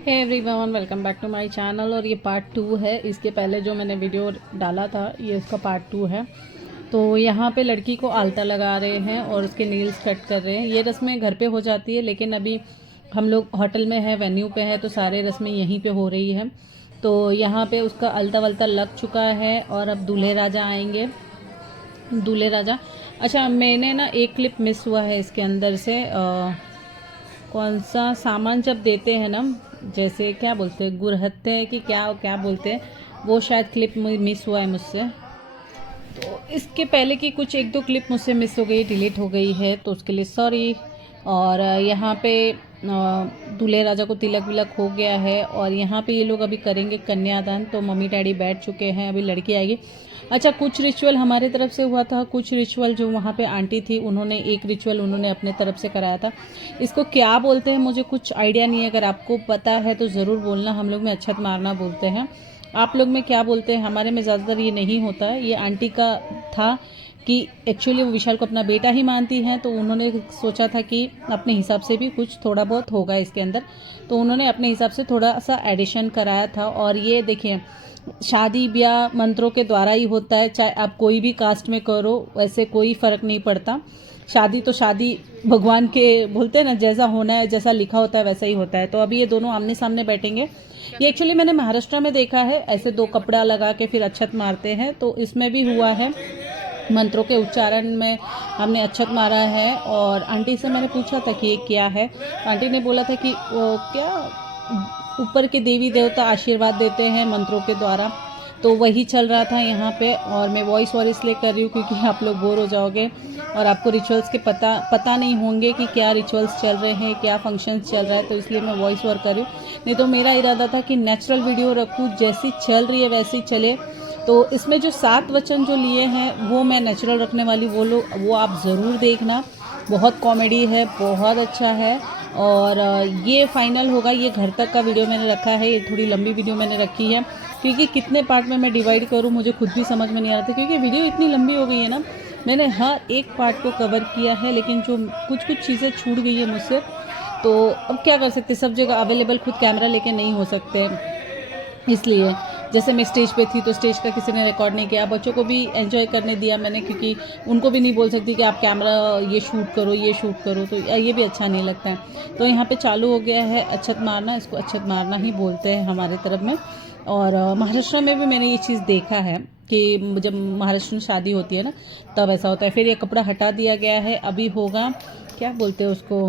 Hey everyone, welcome back to my channel. और ये part 2 है। इसके पहले जो मैंने वीडियो डाला था ये इसका पार्ट 2 है। तो यहाँ पे लड़की को आल्ता लगा रहे हैं और उसके नील्स कट कर रहे हैं। ये रस्में घर पे हो जाती है, लेकिन अभी हम लोग होटल में है, वेन्यू पे है, तो सारे रस्में यहीं पे हो रही है। तो यहाँ पे उसका अलता वलता लग चुका है और अब दूल्हे राजा आएंगे। दूल्हे राजा, अच्छा मैंने ना एक क्लिप मिस हुआ है इसके अंदर से। कौन सा सामान जब देते हैं ना, जैसे क्या बोलते हैं, गुरहत्ते हैं कि क्या क्या बोलते हैं, वो शायद क्लिप मिस हुआ है मुझसे। तो इसके पहले की कुछ एक दो क्लिप मुझसे मिस हो गई, डिलीट हो गई है, तो उसके लिए सॉरी। और यहाँ पे दूल्हे राजा को तिलक विलक हो गया है और यहाँ पे ये लोग अभी करेंगे कन्यादान। तो मम्मी डैडी बैठ चुके हैं, अभी लड़की आएगी। अच्छा, कुछ रिचुअल हमारे तरफ से हुआ था, कुछ रिचुअल जो वहाँ पे आंटी थी उन्होंने एक रिचुअल उन्होंने अपने तरफ से कराया था। इसको क्या बोलते हैं मुझे कुछ आइडिया नहीं है, अगर आपको पता है तो ज़रूर बोलना। हम लोग में अक्षत मारना बोलते हैं, आप लोग में क्या बोलते हैं? हमारे में ज़्यादातर ये नहीं होता है। ये आंटी का था कि एक्चुअली वो विशाल को अपना बेटा ही मानती हैं, तो उन्होंने सोचा था कि अपने हिसाब से भी कुछ थोड़ा बहुत होगा इसके अंदर, तो उन्होंने अपने हिसाब से थोड़ा सा एडिशन कराया था। और ये देखिए, शादी ब्याह मंत्रों के द्वारा ही होता है, चाहे आप कोई भी कास्ट में करो, वैसे कोई फ़र्क नहीं पड़ता। शादी तो शादी भगवान के बोलते हैं ना, जैसा होना है, जैसा लिखा होता है वैसा ही होता है। तो अभी ये दोनों आमने सामने बैठेंगे। ये एक्चुअली मैंने महाराष्ट्र में देखा है, ऐसे दो कपड़ा लगा के फिर अक्षत मारते हैं, तो इसमें भी हुआ है। मंत्रों के उच्चारण में हमने अक्षत मारा है। और आंटी से मैंने पूछा था कि ये क्या है, तो आंटी ने बोला था कि वो क्या ऊपर के देवी देवता आशीर्वाद देते हैं मंत्रों के द्वारा, तो वही चल रहा था यहाँ पे। और मैं वॉइस ओवर इसलिए कर रही हूँ क्योंकि आप लोग बोर हो जाओगे और आपको रिचुअल्स के पता नहीं होंगे कि क्या रिचुअल्स चल रहे हैं, क्या फंक्शंस चल रहा है, तो इसलिए मैं वॉइस ओवर कर रही हूँ। नहीं तो मेरा इरादा था कि नेचुरल वीडियो रखूँ, जैसी चल रही है वैसी चले। तो इसमें जो 7 वचन जो लिए हैं वो मैं नेचुरल रखने वाली, वो आप ज़रूर देखना। बहुत कॉमेडी है, बहुत अच्छा है। और ये फाइनल होगा, ये घर तक का वीडियो मैंने रखा है, ये थोड़ी लंबी वीडियो मैंने रखी है क्योंकि कितने पार्ट में मैं डिवाइड करूँ मुझे खुद भी समझ में नहीं आ रहा था, क्योंकि वीडियो इतनी लंबी हो गई है ना। मैंने हर एक पार्ट को कवर किया है, लेकिन जो कुछ चीज़ें छूट गई है मुझसे, तो अब क्या कर सकते, सब जगह अवेलेबल खुद कैमरा लेके नहीं हो सकते। इसलिए जैसे मैं स्टेज पे थी तो स्टेज का किसी ने रिकॉर्ड नहीं किया, बच्चों को भी एंजॉय करने दिया मैंने, क्योंकि उनको भी नहीं बोल सकती कि आप कैमरा ये शूट करो ये शूट करो, तो ये भी अच्छा नहीं लगता है। तो यहाँ पे चालू हो गया है अक्षत मारना, इसको अक्षत मारना ही बोलते हैं हमारे तरफ में। और महाराष्ट्र में भी मैंने ये चीज़ देखा है कि जब महाराष्ट्र में शादी होती है ना तब ऐसा होता है। फिर ये कपड़ा हटा दिया गया है, अभी होगा क्या बोलते हैं उसको,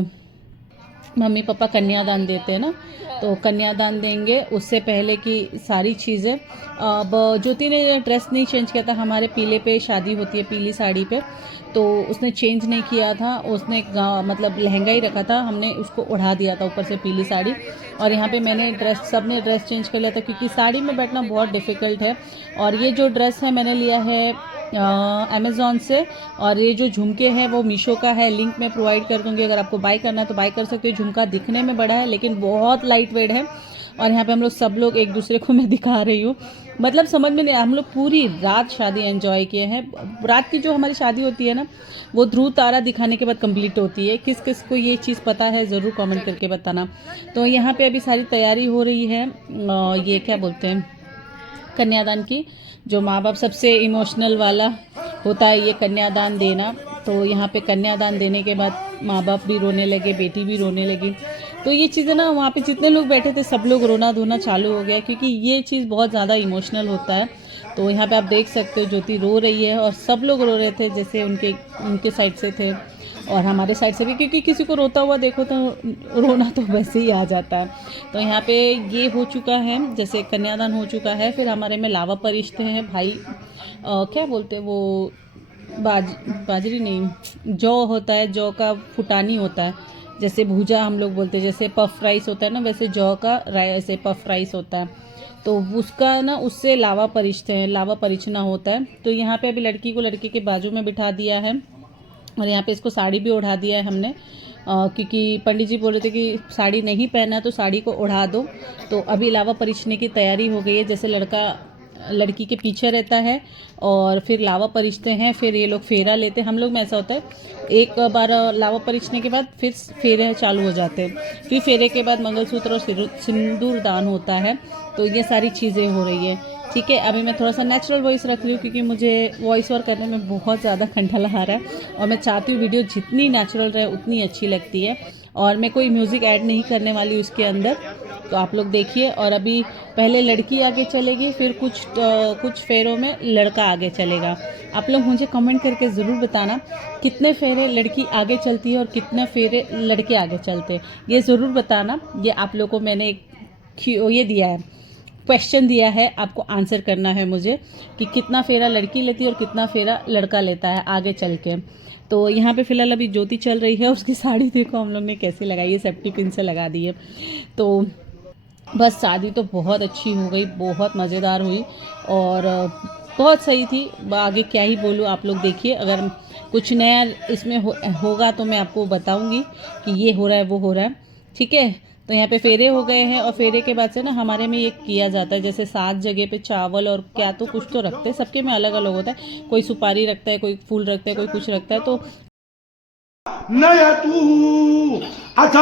मम्मी पापा कन्यादान देते हैं ना, तो कन्यादान देंगे। उससे पहले की सारी चीज़ें, अब ज्योति ने ड्रेस नहीं चेंज किया था, हमारे पीले पे शादी होती है, पीली साड़ी पे, तो उसने चेंज नहीं किया था, उसने मतलब लहंगा ही रखा था, हमने उसको उड़ा दिया था ऊपर से पीली साड़ी। और यहाँ पे मैंने सब ने ड्रेस चेंज कर लिया था क्योंकि साड़ी में बैठना बहुत डिफ़िकल्ट है। और ये जो ड्रेस है मैंने लिया है अमेज़ॉन से, और ये जो झुमके हैं वो मीशो का है, लिंक मैं प्रोवाइड कर दूँगी, अगर आपको बाय करना है तो बाय कर सकते हो। झुमका दिखने में बड़ा है लेकिन बहुत लाइट वेट है। और यहाँ पे हम लोग सब लोग एक दूसरे को मैं दिखा रही हूँ, मतलब समझ में नहीं, हम लोग पूरी रात शादी एंजॉय किए हैं। रात की जो हमारी शादी होती है ना, वो ध्रुव तारा दिखाने के बाद कंप्लीट होती है। किस किस को ये चीज़ पता है ज़रूर कमेंट करके बताना। तो यहाँ पे अभी सारी तैयारी हो रही है, ये क्या बोलते हैं, कन्यादान की। जो माँ बाप सबसे इमोशनल वाला होता है ये कन्यादान देना, तो यहाँ पे कन्यादान देने के बाद माँ बाप भी रोने लगे, बेटी भी रोने लगी। तो ये चीज़ें ना, वहाँ पे जितने लोग बैठे थे सब लोग रोना धोना चालू हो गया, क्योंकि ये चीज़ बहुत ज़्यादा इमोशनल होता है। तो यहाँ पे आप देख सकते हो ज्योति रो रही है और सब लोग रो रहे थे, जैसे उनके साइड से थे और हमारे साइड से भी, क्योंकि किसी को रोता हुआ देखो तो रोना तो वैसे ही आ जाता है। तो यहाँ पे ये हो चुका है, जैसे कन्यादान हो चुका है। फिर हमारे में लावा परिश्ते हैं भाई, क्या बोलते हैं वो, बाजरी नहीं, जौ होता है, जौ का फुटानी होता है, जैसे भूजा हम लोग बोलते हैं, जैसे पफ राइस होता है ना, वैसे जौ का ऐसे पफ राइस होता है, तो उसका ना उससे लावा परिश्ते हैं, लावा परिछना होता है। तो यहाँ पे अभी लड़की को लड़के के बाजू में बिठा दिया है और यहाँ पे इसको साड़ी भी ओढ़ा दिया है हमने, क्योंकि पंडित जी बोल रहे थे कि साड़ी नहीं पहना तो साड़ी को ओढ़ा दो। तो अभी लावा परिछने की तैयारी हो गई है, जैसे लड़का लड़की के पीछे रहता है और फिर लावा परिचते हैं, फिर ये लोग फेरा लेते हैं। हम लोग में ऐसा होता है, एक बार लावा परिचने के बाद फिर फेरे चालू हो जाते हैं, फिर फेरे के बाद मंगलसूत्र और सिंदूर दान होता है। तो ये सारी चीज़ें हो रही है। ठीक है, अभी मैं थोड़ा सा नेचुरल वॉइस रख रही हूँ क्योंकि मुझे वॉइस ओवर करने में बहुत ज़्यादा कंठा आ रहा है और मैं चाहती हूँ वीडियो जितनी नेचुरल रहे उतनी अच्छी लगती है। और मैं कोई म्यूज़िक ऐड नहीं करने वाली उसके अंदर, तो आप लोग देखिए। और अभी पहले लड़की आगे चलेगी, फिर कुछ फेरों में लड़का आगे चलेगा। आप लोग मुझे कमेंट करके ज़रूर बताना कितने फेरे लड़की आगे चलती है और कितने फेरे लड़के आगे चलते हैं, ये ज़रूर बताना। ये आप लोगों को मैंने ये दिया है, क्वेश्चन दिया है, आपको आंसर करना है मुझे कि कितना फेरा लड़की लेती है और कितना फेरा लड़का लेता है आगे चल के। तो यहाँ पे फ़िलहाल अभी ज्योति चल रही है, उसकी साड़ी देखो हम लोग ने कैसी लगाई है, सेफ्टी पिन से लगा दी है। तो बस शादी तो बहुत अच्छी हो गई, बहुत मज़ेदार हुई और बहुत सही थी। आगे क्या ही बोलूँ, आप लोग देखिए। अगर कुछ नया इसमें होगा तो मैं आपको बताऊँगी कि ये हो रहा है वो हो रहा है। ठीक है, तो यहाँ पे फेरे हो गए हैं और फेरे के बाद से ना हमारे में ये किया जाता है, जैसे 7 जगह पे चावल और क्या तो कुछ तो रखते हैं, सबके में अलग अलग होता है। कोई सुपारी रखता है, कोई फूल रखता है, कोई कुछ रखता है। तो नयतु अथ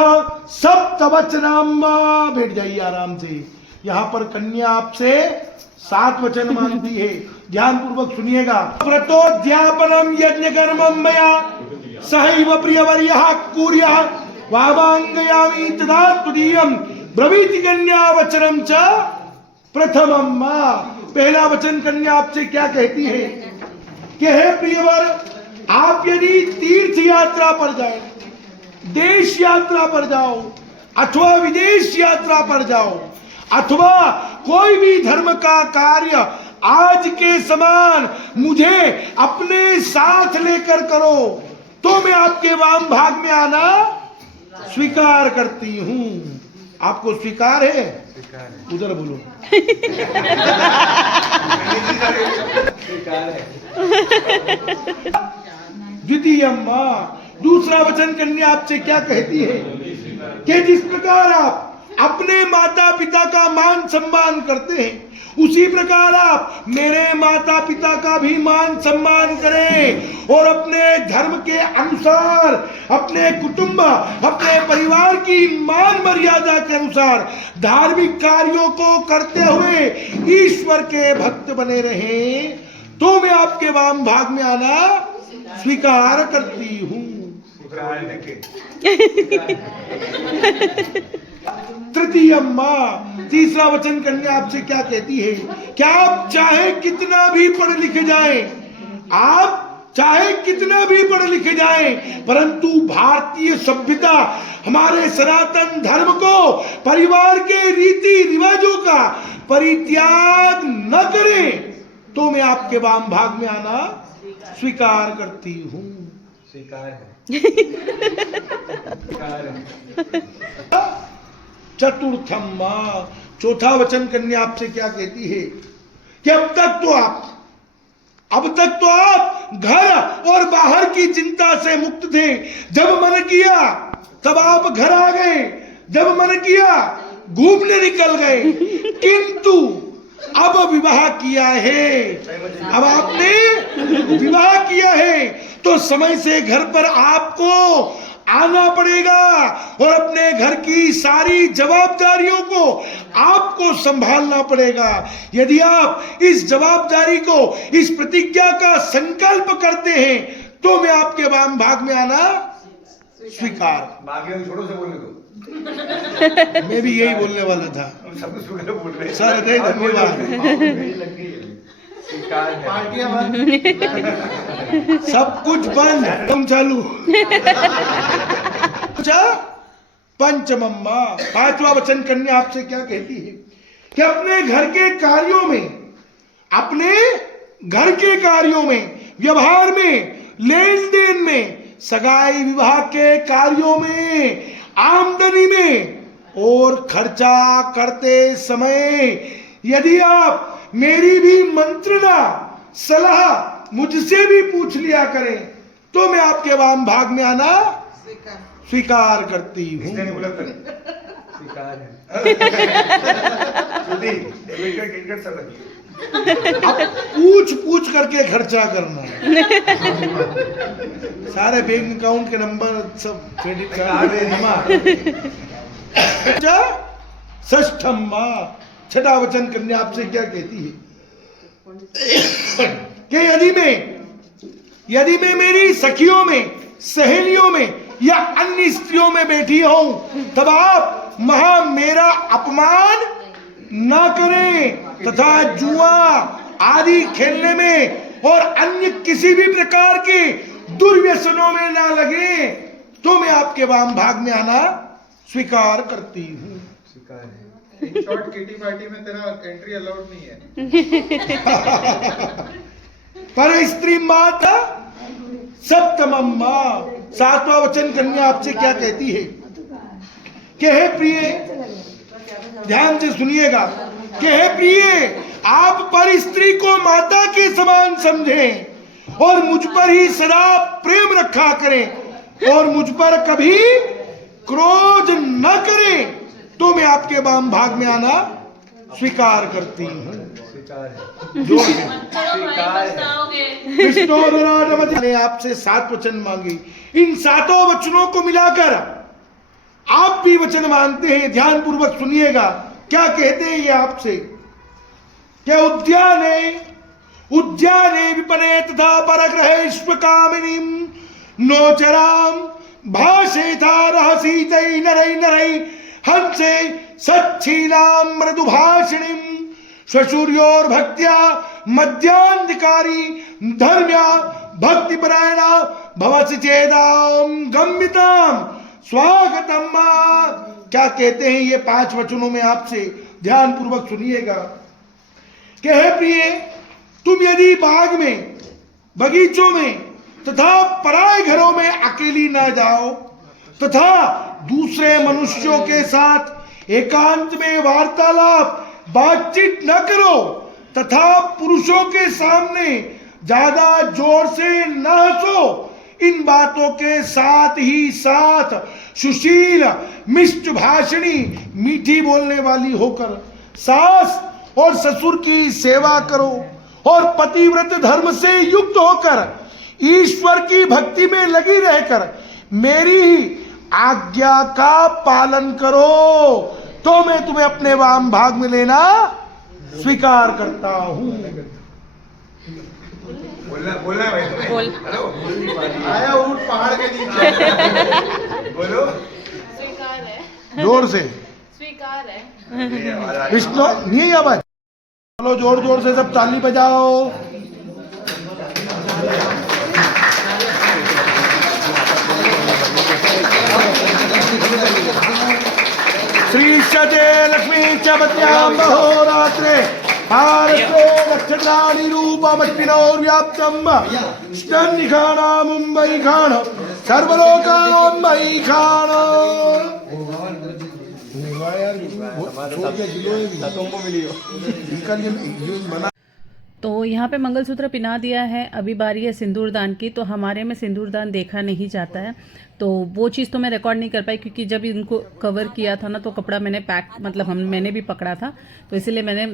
सप्तवचनाम, बैठ जाइए आराम से। यहाँ पर कन्या आपसे 7 वचन मांगती है, ध्यान पूर्वक सुनिएगा। व्रतोद्यापनम यज्ञ कर्मम मया सहैव प्रियवर्यः कुर्यः वावांगयामि तदा तुदीयम ब्रवीति कन्या वचनम च प्रथमम मां। पहला वचन कन्या आपसे क्या कहती है कि हे प्रियवर, आप यदि तीर्थ यात्रा पर जाए, देश यात्रा पर जाओ अथवा विदेश यात्रा पर जाओ, अथवा कोई भी धर्म का कार्य आज के समान मुझे अपने साथ लेकर करो, तो मैं आपके वाम भाग में आना स्वीकार करती हूँ। आपको स्वीकार है? उधर बोलो। द्वितीय मां, दूसरा वचन कन्या आपसे क्या कहती है कि जिस प्रकार आप अपने माता पिता का मान सम्मान करते हैं, उसी प्रकार आप मेरे माता पिता का भी मान सम्मान करें और अपने धर्म के अनुसार, अपने कुटुंब, अपने परिवार की मान मर्यादा के अनुसार धार्मिक कार्यों को करते हुए ईश्वर के भक्त बने रहें, तो मैं आपके वाम भाग में आना स्वीकार करती हूँ। तृतीय मां, तीसरा वचन कन्या आपसे क्या कहती है कि आप चाहे कितना भी पढ़ लिखे जाएं, आप चाहे कितना भी पढ़ लिखे जाएं, परंतु भारतीय सभ्यता, हमारे सनातन धर्म को, परिवार के रीति रिवाजों का परित्याग न करें, तो मैं आपके वाम भाग में आना स्वीकार करती हूँ। स्वीकार है। चतुर्थम मां, चौथा वचन कन्या आपसे क्या कहती है कि अब तक तो आप घर और बाहर की चिंता से मुक्त थे। जब मन किया तब आप घर आ गए, जब मन किया घूमने निकल गए, किंतु अब विवाह किया है, अब आपने विवाह किया है तो समय से घर पर आपको आना पड़ेगा और अपने घर की सारी जवाबदारियों को आपको संभालना पड़ेगा। यदि आप इस जवाबदारी को, इस प्रतिज्ञा का संकल्प करते हैं, तो मैं आपके वाम भाग में आना स्वीकार। बाकी छोड़ो से बोलने दो। मैं भी यही बोलने वाला था। सर धन्यवाद। सब कुछ बंद, तुम चालू। पंचमम्मा, पांचवा वचन कन्या आपसे क्या कहती है कि अपने घर के कार्यों में, व्यवहार में, लेन देन में, सगाई विवाह के कार्यों में, आमदनी में और खर्चा करते समय यदि आप मेरी भी मंत्रणा, सलाह मुझसे भी पूछ लिया करें, तो मैं आपके वाम भाग में आना स्वीकार करती हूँ। स्वीकार है। अब पूछ पूछ करके खर्चा करना है। सारे बैंक अकाउंट के नंबर सब क्रेडिट कार्ड जमा। षष्ठम माँ, छठा वचन कन्या आपसे क्या कहती है कि यदि मैं मेरी सखियों में, सहेलियों में या अन्य स्त्रियों में बैठी हूं, तब आप मेरा अपमान ना करें तथा जुआ आदि खेलने में और अन्य किसी भी प्रकार के दुर्व्यसनों में ना लगे, तो मैं आपके वाम भाग में आना स्वीकार करती हूँ। स्वीकार है। इन शॉर्ट किटी पार्टी में तेरा एंट्री अलाउड नहीं है। पर स्त्री माता सप्तमम माँ, सातवां वचन कन्या आपसे क्या कहती है कि हे प्रिय, ध्यान से सुनिएगा, कि हे प्रिय, आप पर स्त्री को माता के समान समझें और मुझ पर ही सदा प्रेम रखा करें और मुझ पर कभी क्रोध न करें, तो मैं आपके वाम भाग में आना स्वीकार करती हूँ। विष्णु ने आपसे 7 वचन मांगे। इन 7 वचनों को मिलाकर आप भी वचन मानते हैं। ध्यान पूर्वक सुनिएगा क्या कहते हैं ये आपसे। क्या उद्याने विपणे तथा परग्रहेष्व कामिनीं नोचराम भाषेता रहसीतै नरै नरै हंसे सच्छीलां मृदुभाषिणीं श्वशुर्योर भक्त्या मध्यांधिकारी धर्म्या भक्तिपरायणा भवसि चेदाम गम्यताम स्वागतम मां। क्या कहते हैं ये 5 वचनों में आपसे, ध्यान पूर्वक सुनिएगा कि हे प्रिय, तुम यदि बाग में, बगीचों में तथा पराए घरों में अकेली ना जाओ तथा दूसरे मनुष्यों के साथ एकांत में वार्तालाप बातचीत न करो तथा पुरुषों के सामने ज्यादा जोर से न हंसो, इन बातों के साथ ही साथ सुशील मिष्ट भाषणी, मीठी बोलने वाली होकर सास और ससुर की सेवा करो और पतिव्रत धर्म से युक्त होकर ईश्वर की भक्ति में लगी रहकर मेरी ही आज्ञा का पालन करो, तो मैं तुम्हें अपने वाम भाग में लेना स्वीकार करता हूं। बोलना भाई, बोल। हेलो, आया ऊंट पहाड़ के नीचे। बोलो, स्वीकार है। जोर से स्वीकार है। विष्णु नहीं आवाज, चलो जोर जोर से सब ताली बजाओ। श्री सजे लक्ष्मी च पत्यां महोरात्रे भारते नक्षत्राणि रूपमश्विनोर् व्याप्तम् ष्टन्निखाना मुंबई खान सर्वलोकाम्बई खान। तो यहाँ पे मंगलसूत्र पिना दिया है। अभी बारी है सिंदूरदान की। तो हमारे में सिंदूरदान देखा नहीं जाता है, तो वो चीज़ तो मैं रिकॉर्ड नहीं कर पाई क्योंकि जब इनको कवर किया था ना तो कपड़ा मैंने मैंने भी पकड़ा था, तो इसलिए मैंने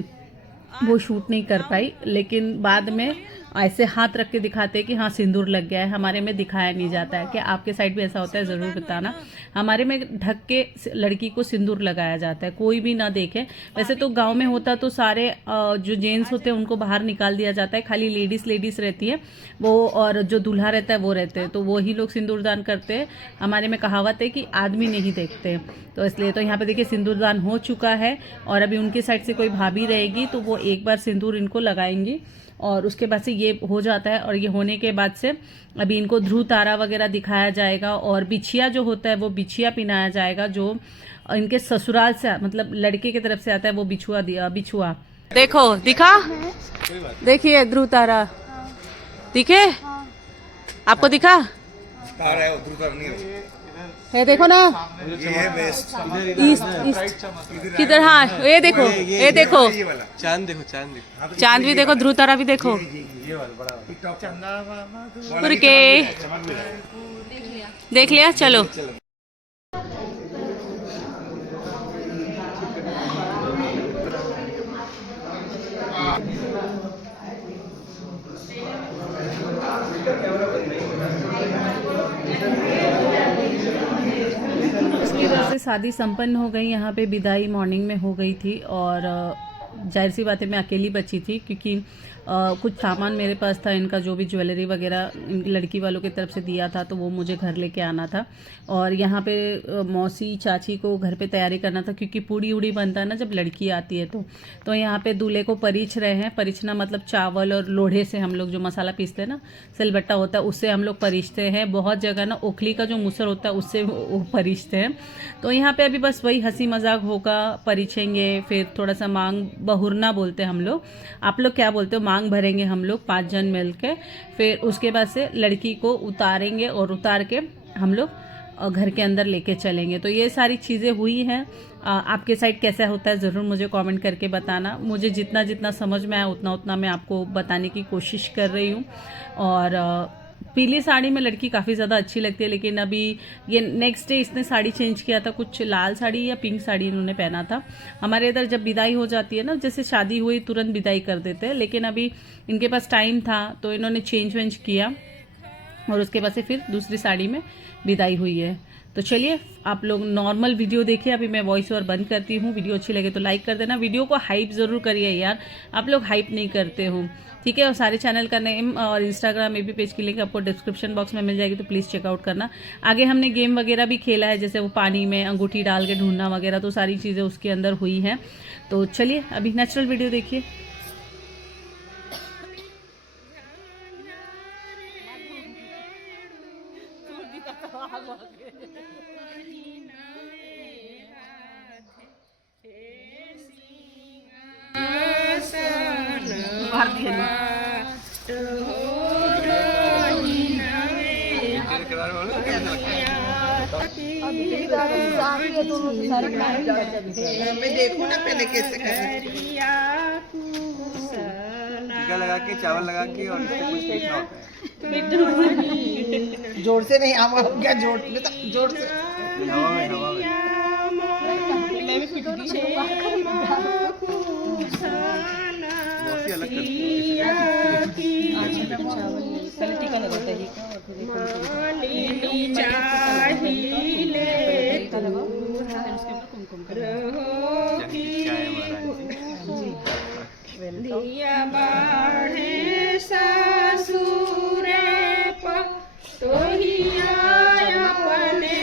वो शूट नहीं कर पाई। लेकिन बाद में ऐसे हाथ रख के दिखाते हैं कि हाँ सिंदूर लग गया है। हमारे में दिखाया नहीं जाता है। कि आपके साइड भी ऐसा होता है ज़रूर बताना। हमारे में ढक के लड़की को सिंदूर लगाया जाता है, कोई भी ना देखे। वैसे तो गांव में होता तो सारे जो जेंट्स होते हैं उनको बाहर निकाल दिया जाता है, खाली लेडीज़ रहती है वो, और जो दूल्हा रहता है वो रहते हैं, तो वही लोग सिंदूरदान करते हैं। हमारे में कहावत है कि आदमी नहीं देखते, तो इसलिए तो यहाँ पे देखिए सिंदूरदान हो चुका है। और अभी उनकी साइड से कोई भाभी रहेगी तो वो एक बार सिंदूर इनको लगाएंगी और उसके बाद से ये हो जाता है। और ये होने के बाद से अभी इनको ध्रुव तारा वगैरह दिखाया जाएगा और बिछिया जो होता है वो बिछिया पिनाया जाएगा, जो इनके ससुराल से मतलब लड़के की तरफ से आता है वो बिछुआ। देखो दिखा, देखिए ध्रुव तारा दिखे आपको, दिखा है, देखो ना ईस्ट किधर। हाँ ये देखो, ये देखो चांद, देखो चांद, देखो चांद भी देखो, ध्रुव तारा भी देखो। उड़ के देख लिया, चलो। शादी संपन्न हो गई। यहाँ पे विदाई मॉर्निंग में हो गई थी और जाहिर सी बात है मैं अकेली बची थी क्योंकि कुछ सामान मेरे पास था, इनका जो भी ज्वेलरी वगैरह लड़की वालों की तरफ से दिया था तो वो मुझे घर लेके आना था। और यहाँ पे मौसी चाची को घर पे तैयारी करना था क्योंकि पूड़ी उड़ी बनता है ना जब लड़की आती है तो यहाँ पे दूल्हे को परिछ रहे हैं। परिछना मतलब चावल और लोढ़े से हम लोग जो मसाला पीसते हैं ना, सिलबट्टा होता है उससे हम लोग परिछते हैं। बहुत जगह ना ओखली का जो मुसर होता है उससे वो परिछते हैं। तो यहाँ पे अभी बस वही हंसी मजाक होगा, परिछेंगे, फिर थोड़ा सा मांग बहुरना बोलते हैं हम लोग, आप लोग क्या बोलते हो, मांग भरेंगे हम लोग 5 जन मिल के। फिर उसके बाद से लड़की को उतारेंगे और उतार के हम लोग घर के अंदर लेके चलेंगे। तो ये सारी चीज़ें हुई हैं। आपके साइड कैसा होता है ज़रूर मुझे कमेंट करके बताना। मुझे जितना जितना समझ में आया उतना उतना मैं आपको बताने की कोशिश कर रही हूँ। और पीली साड़ी में लड़की काफ़ी ज़्यादा अच्छी लगती है, लेकिन अभी ये नेक्स्ट डे इसने साड़ी चेंज किया था, कुछ लाल साड़ी या पिंक साड़ी इन्होंने पहना था। हमारे इधर जब विदाई हो जाती है ना, जैसे शादी हुई तुरंत विदाई कर देते हैं, लेकिन अभी इनके पास टाइम था तो इन्होंने चेंज वेंज किया और उसके बाद से फिर दूसरी साड़ी में विदाई हुई है। तो चलिए आप लोग नॉर्मल वीडियो देखिए। अभी मैं वॉइस ओवर बंद करती हूँ। वीडियो अच्छी लगे तो लाइक कर देना, वीडियो को हाइप ज़रूर करिए यार, आप लोग हाइप नहीं करते हो, ठीक है। और सारे चैनल का नेम और इंस्टाग्राम एबी पेज की लिंक आपको डिस्क्रिप्शन बॉक्स में मिल जाएगी, तो प्लीज़ चेकआउट करना। आगे हमने गेम वगैरह भी खेला है, जैसे वो पानी में अंगूठी डाल के ढूंढना वगैरह, तो सारी चीज़ें उसके अंदर हुई हैं। तो चलिए अभी नेचुरल वीडियो देखिए। देखो ना पहले कैसे टीका लगा के, चावल लगा के और इससे कुछ फेंकना होता है। जोर से नहीं, हम क्या जोर जोर से हवा में मौसी अलग करती दिया बाढ़े ससुरे तो ही अपने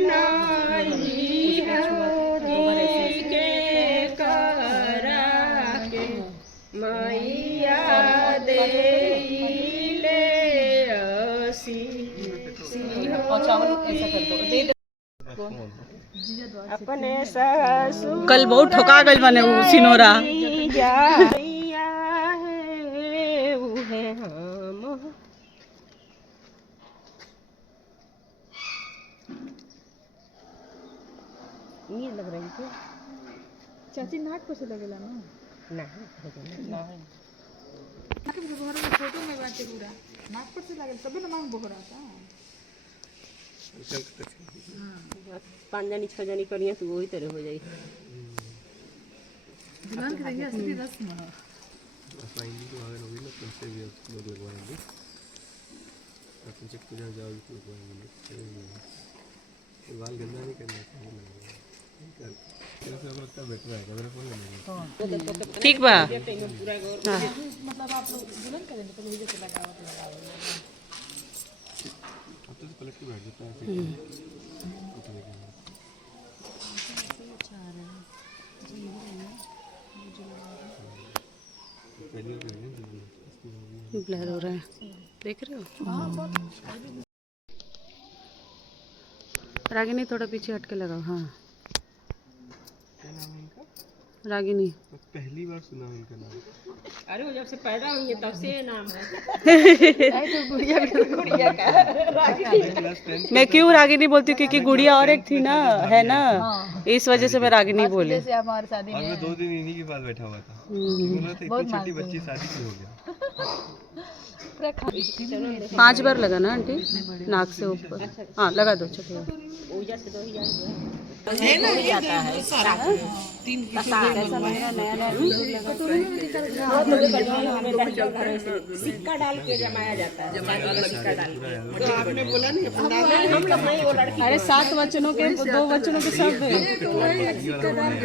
नाई के करा के मैया दे ले अपने ससुर कल बहुत ठोका गल बने सिनोरा लग रही थी चाची नाक पर से लगेला ना फोटो में बाटे पूरा नाक पर से लगेला तबे ना मांग बोहरा था। 5 जनी 6 जनी करिए तो वही तरह हो जाई। दुल्हन के रंगे असली रस्म है। फाइनली तो अगर होगी ना तो से भी लोग लगवाएंगे, अपन चेक तो जाओ तो लगवाएंगे। बाल गंदा नहीं करना चाहिए, कैसे अब लगता है बेटर है कैमरा फोन लेंगे। ठीक बा। मतलब आप लोग दुल्हन करेंगे तो वही जैसे लगावट अब तो पलट के बैठ जाता है। ब्लर हो रहा है, देख रहे हो। रागिनी थोड़ा पीछे हट के लगाओ। हाँ रागिनी, पहली बार सुना इनका नाम। अरे वो जब से पैदा हुई है तब से ये नाम है। मैं क्यों रागिनी बोलती हूँ क्योंकि गुड़िया और एक थी ना, है ना, इस वजह से मैं रागिनी बोली। हमारे शादी और मैं 2 दिन इन्हीं के पास बैठा हुआ था, बोल रहे थे इतनी छोटी बच्ची शादी क्यों हो गया। 5 बार लगा ना आंटी, नाक से ऊपर। हाँ लगा दो, चलो। है ना ये सारा सिक्का डाल के जमाया जाता है। तो आपने बोला नहीं अपना अरे 7 वचनों के 2 वचनों के शब्द है।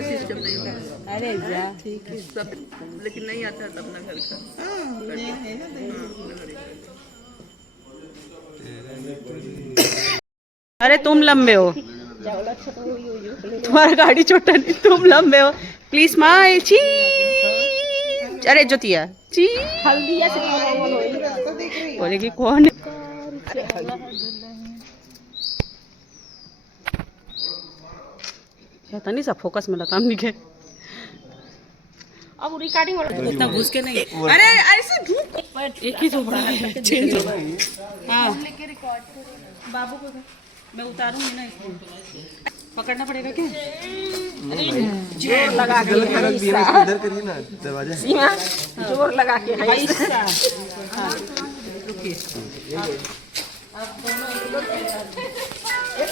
सिस्टम नहीं था। अरे जा ठीक है सब, लेकिन नहीं आता था अपना घर का। है ना अरे तुम लंबे हो, तुम्हारा गाड़ी छोटा नहीं, तुम लंबे हो। प्लीज माई ची, अरे ज्योतिया ची, हल्दिया से बोलेगी कौन है? पता नहीं, सब फोकस में काम नहीं है। अब रिकॉर्डिंग उतना घुस के नहीं, अरे ऐसे एक ही तो बड़ा है, चेंज होगा। हाँ बाबू को मैं उतारूंगी ना, इसको पकड़ना पड़ेगा क्या? जोर लगा के इधर करिए ना दरवाजा। सीमा जोर लगा के एक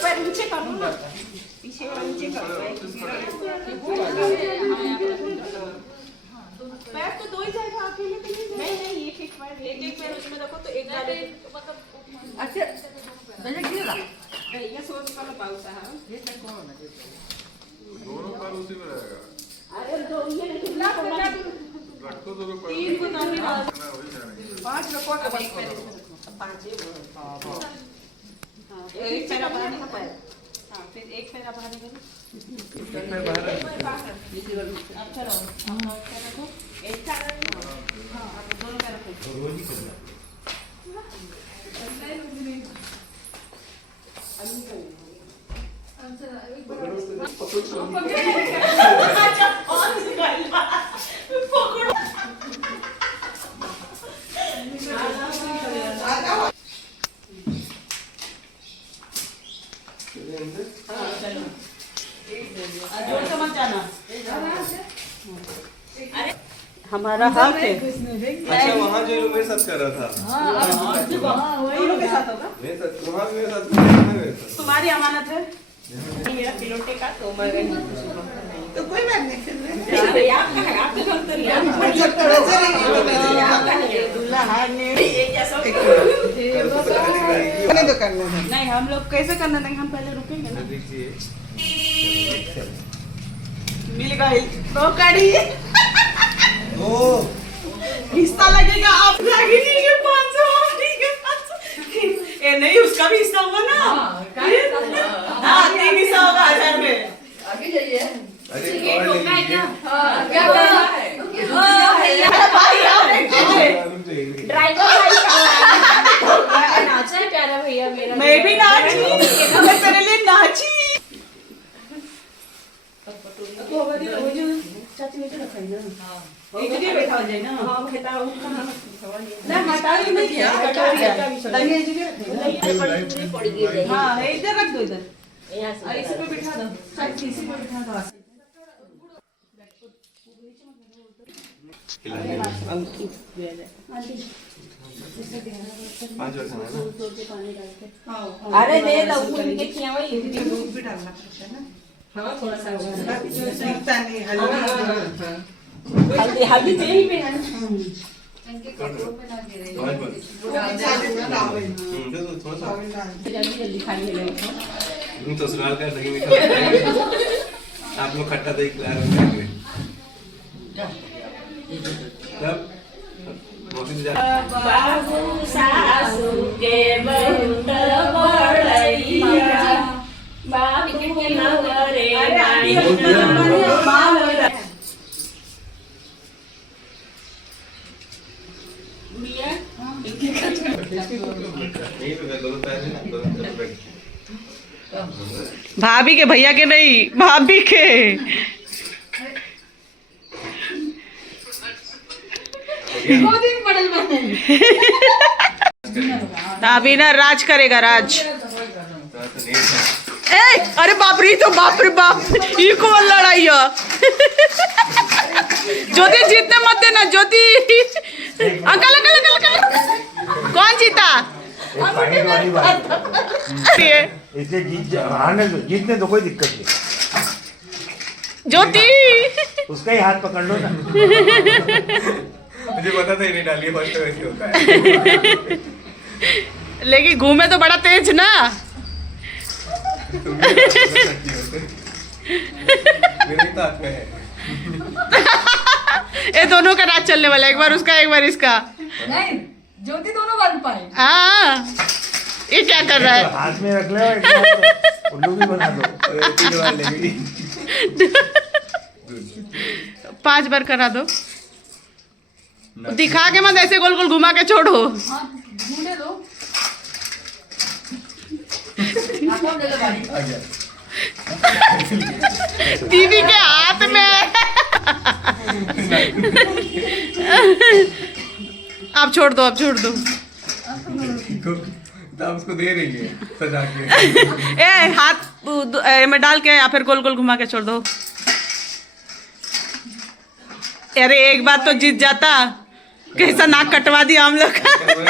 पैर नीचे कर लो, पीछे वाला नीचे कर लो। पैर तो 2 ही जाएगा अकेले तो नहीं, एक पैर उसमें रखो तो एक डाले मतलब। अच्छा भैया गिरा भैया सो निकालो पाउस है ये तक कौन है? दोनों पैर उसी में रहेगा। अरे दो ये नहीं ला रखो दोनों पैर। 3 को तो नहीं ना वही जानेंगे। 5 रखो अब एक पैर इसमें रखो, 5 है। हां एक पैर बाहर का पैर, हां फिर एक पैर बाहर निकालो, अब चलो हां रखो एक पैर, हां दोनों पैर रखो। रोज ही करना हमारा हक है। अच्छा वहाँ जो मेरे साथ कर रहा था, वही लोग के साथ होगा, मेरे साथ वहाँ भी मेरे साथ मेरे साथ। तुम्हारी अमानत है। मेरा पिलोटे का तो मैं तो कोई बात नहीं फिर आपका है, आपका घर तो नहीं है। दूल्हा ने ये जैसा तो करना है। नहीं हम लोग कैसे करना नहीं, हम पहले रुकेंगे ना। देखिए मिल गई तो कड़ी ओ हिस्सा लगेगा, आप लगेगी के 500 ठीक है 500 ये नहीं, उसका भी हिस्सा होगा ना। हाँ 3 हिस्सा होगा 1000 में। अरे ये टोका है क्या? क्या है? भाई आओ देखिए, ड्राइवर भाई का नाचा है प्यारा भैया मेरा। मैं भी नाची, मैं तेरे लिए नाची। चाची नीचे रखाई ना, एक जगह बैठा हो जाए ना। हां खेता हूं कहां ना हटाई नहीं किया, कटोरिया दही एक जगह पड़ी गई। हाँ इधर रख दो, इधर यहां से इसी पे बिठा दो, चाची इसी पे बिठा दो। पाँच वर्ष है ना। अरे दे दो उनके खिया वही दूध भी डालना पड़ता है ना। हां थोड़ा सा होगा। बाकी जो सीखता नहीं हल्दी हल्दी हल्दी तेल पे है। थोड़ा सा जल्दी जल्दी खाइए लोग। तो ससुराल का दही मीठा आप लोग खट्टा दही खिला रहे हैं। तब मौसी से बाबू सासू के बहुत बड़ैया बाबू नगरे भाभी के, भैया के नहीं, भाभी के। अभी ना राज करेगा, राज। ए अरे बाप रे, तो बाप रे बाप, ये कौन लड़ाई है? ज्योति जीतने मत देना, ज्योति। अंकल अंकल अंकल अंकल, कौन जीता? इसलिए जीतने दो, कोई दिक्कत नहीं। ज्योति उसका ही हाथ पकड़ लो ना। मुझे पता था ये नहीं डालिए फर्स्ट वैसे होता है। लेकिन घूमे तो बड़ा तेज ना। तुम भी सच्ची होते। मेरे ही हाथ में है। ये दोनों का राज चलने वाला है, एक बार उसका एक बार इसका। नहीं ज्योति दोनों बन पाए। हाँ ये क्या कर रहा है? हाथ में रख ले और एक बार उल्लू भी बना दो। और 3 बार लेगी। 5 बार करा दो। दिखा के मत ऐसे गोल गोल घुमा के छोड़ो। हाँ घूमने दो। आपको दे लो गाड़ी। आ गया। दीदी के हाथ में। आप छोड़ दो, आप छोड़ दो। तो आप उसको दे रही है सजा के। ए हाथ में डाल के या फिर गोल गोल घुमा के छोड़ दो। अरे एक बात तो जीत जाता, कैसा नाक कटवा दिया हम लोग का।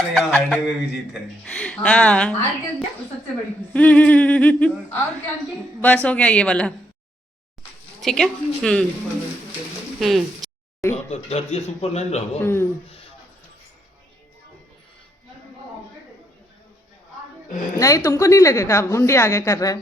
यहाँ हारने में भी जीत है। हाँ हार के सबसे बड़ी खुशी। और क्या की? बस हो गया ये वाला, ठीक है। धरती से ऊपर नहीं रहो। नहीं तुमको नहीं लगेगा, मुंडी आगे कर रहा है।